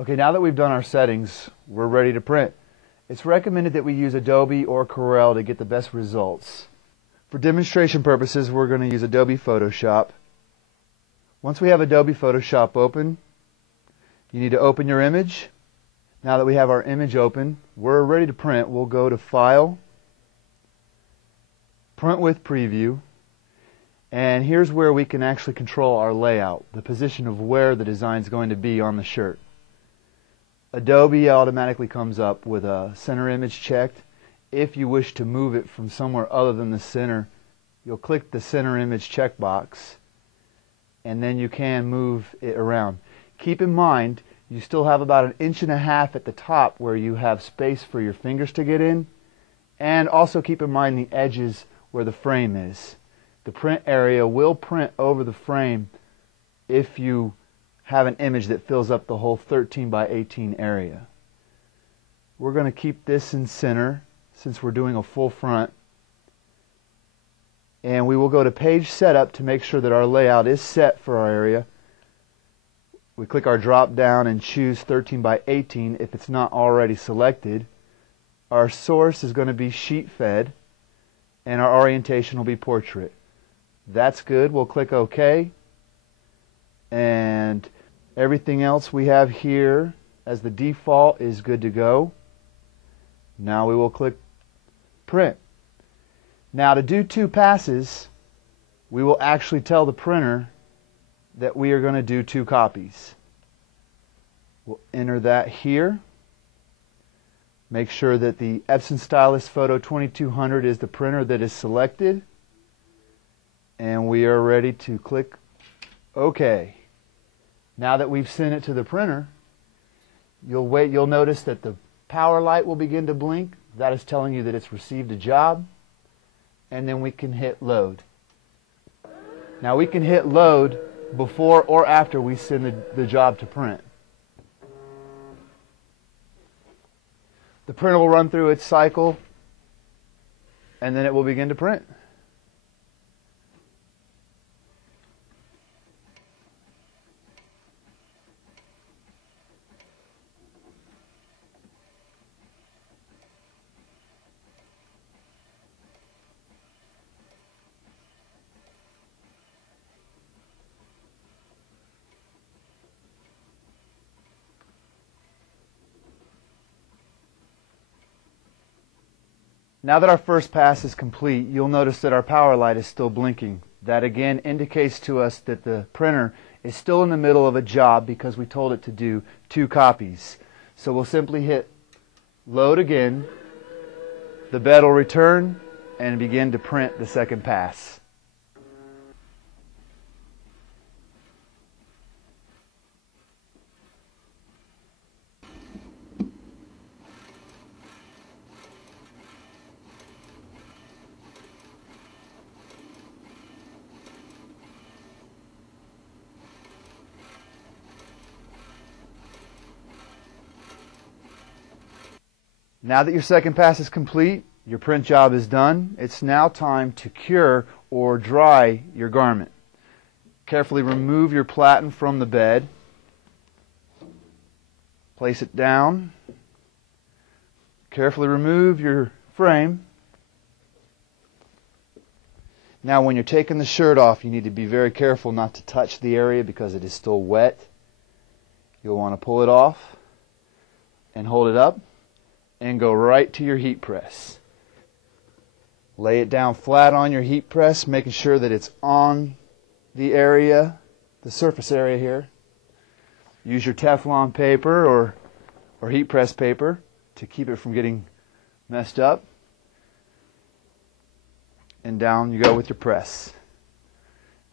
Okay, now that we've done our settings, we're ready to print. It's recommended that we use Adobe or Corel to get the best results. For demonstration purposes, we're going to use Adobe Photoshop. Once we have Adobe Photoshop open, you need to open your image. Now that we have our image open, we're ready to print. We'll go to File, Print with Preview, and here's where we can actually control our layout, the position of where the design is going to be on the shirt. Adobe automatically comes up with a center image checked. If you wish to move it from somewhere other than the center, you'll click the center image checkbox, and then you can move it around. Keep in mind, you still have about 1.5 inches at the top where you have space for your fingers to get in, and also keep in mind the edges where the frame is. The print area will print over the frame if you have an image that fills up the whole 13 by 18 area. We're going to keep this in center since we're doing a full front, and we will go to Page Setup to make sure that our layout is set for our area. We click our drop down and choose 13 by 18 if it's not already selected. Our source is going to be sheet fed, and our orientation will be portrait. That's good. We'll click OK, and everything else we have here as the default is good to go. Now we will click Print. Now to do 2 passes, we will actually tell the printer that we are going to do 2 copies. We'll enter that here. Make sure that the Epson Stylus Photo 2200 is the printer that is selected, and we are ready to click OK. Now that we've sent it to the printer, you'll notice that the power light will begin to blink. That is telling you that it's received a job, and then we can hit load. Now we can hit load before or after we send the job to print. The printer will run through its cycle, and then it will begin to print. Now that our first pass is complete, you'll notice that our power light is still blinking. That again indicates to us that the printer is still in the middle of a job because we told it to do 2 copies. So we'll simply hit load again, the bed will return, and begin to print the second pass. Now that your second pass is complete, your print job is done, it's now time to cure or dry your garment. Carefully remove your platen from the bed. Place it down. Carefully remove your frame. Now when you're taking the shirt off, you need to be very careful not to touch the area because it is still wet. You'll want to pull it off and hold it up and go right to your heat press. Lay it down flat on your heat press, making sure that it's on the area, the surface area here. Use your Teflon paper or heat press paper to keep it from getting messed up. And down you go with your press.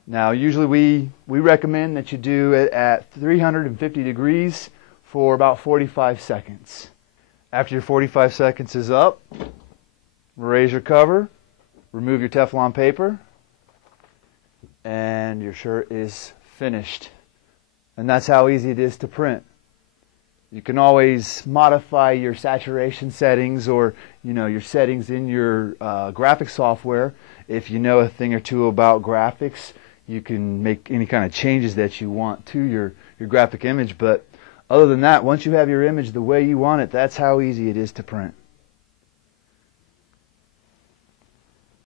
Now usually we recommend that you do it at 350 degrees for about 45 seconds. After your 45 seconds is up, raise your cover, remove your Teflon paper, and your shirt is finished. And that's how easy it is to print. You can always modify your saturation settings or your settings in your graphic software. If you know a thing or two about graphics, you can make any kind of changes that you want to your graphic image. But Other than that, once you have your image the way you want it, that's how easy it is to print.